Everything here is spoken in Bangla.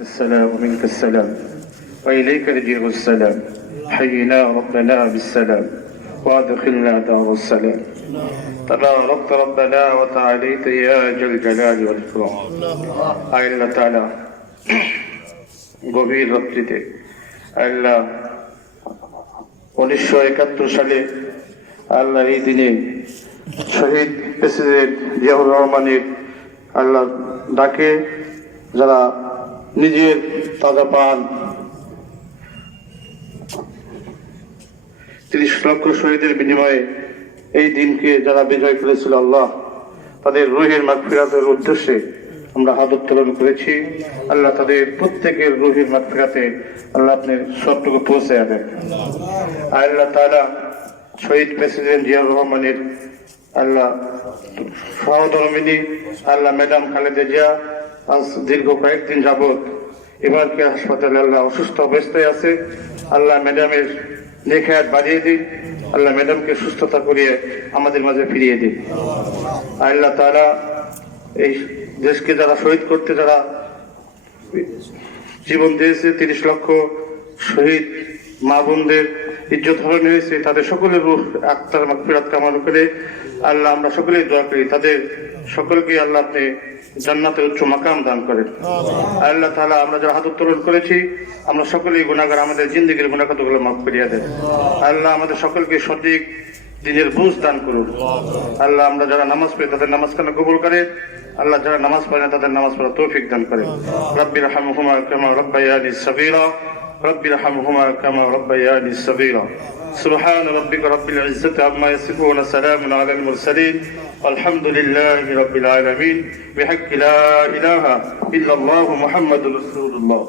السلام ومنك السلام وإليك يجيء السلام حينا ربنا بالسلام وادخلنا دار السلام تباركت ربنا وتعاليت يا ذا الجلال والإكرام আল্লাহ তাআলা গভীর রাত্রিতে আল্লাহ 1971 সালে আল্লাহ এই দিনে শহীদ প্রেসিডেন্ট জিয়াউর রহমানের আল্লাহ ডাকে যারা নিজের তাজা প্রাণ 30 লক্ষ শহীদের বিনিময়ে এই দিনকে যারা বিজয় করেছিল আল্লাহ তাদের রুহের মাগফিরাতের উদ্দেশ্যে আমরা হাত উত্তোলন করেছি। আল্লাহ তাদের প্রত্যেকের রুহের মাগফিরাতে আল্লাহ আপনার সবটুকু পৌঁছে দেন। আল্লাহ তাআলা শহীদ প্রেসিডেন্ট জিয়াউর রহমানের আল্লাহ সহধর্মিনী আল্লাহ ম্যাডাম খালেদা জিয়া আজ দীর্ঘ কয়েকদিন যাবৎ এবারকে হাসপাতালে আল্লাহ অসুস্থ অবস্থায় আছে। আল্লাহ ম্যাডামের নেখায়াত বাড়িয়ে দিন, আল্লাহ ম্যাডামকে সুস্থতা করিয়ে আমাদের মাঝে ফিরিয়ে দিন। আল্লাহ তাআলা এই দেশকে যারা শহীদ করতে যারা জীবন দিয়েছে 30 লক্ষ শহীদ মা বোনদের ইজ্জত হরণ হয়েছে, তাদের সকলের রূহ আত্মার মাগফিরাত কামনা করে আল্লাহ আমরা সকলেই দোয়া করি তাদের সকলকে আল্লাহ আপনি জান্নাতে উচ্চ মাকাম দান করেন। আল্লাহ তাআলা আমরা যারা হাত উত্তোলন করেছি আমরা সকলেই গুনাহগার, আমাদের জিন্দেগির গুনাহ কতগুলো মাফ করিয়া দেন। আল্লাহ আমাদের সকলকে সঠিক দিনের বুঝ দান করুন। আল্লাহ আমরা যারা নামাজ পড়ি তাদের নামাজ কানা কবুল করে, আল্লাহ যারা নামাজ পড়ে না তাদের নামাজ পড়ার তৌফিক দান করেন। রাব্বির হামহুমা কামা রাব্বায়ানি সাগীরা রাব্বির হামহুমা কামা রাব্বায়ানি সাগীরা সুবহান রাব্বিকা রাব্বিল ইজ্জাতি আম্মা ইয়াসিফুন সালামুন আলাল মুরসালিন আলহামদুলিল্লাহি রাব্বিল আলামিন বিহাক্কি লা ইলাহা ইল্লাল্লাহু মুহাম্মাদুর রাসূলুল্লাহ।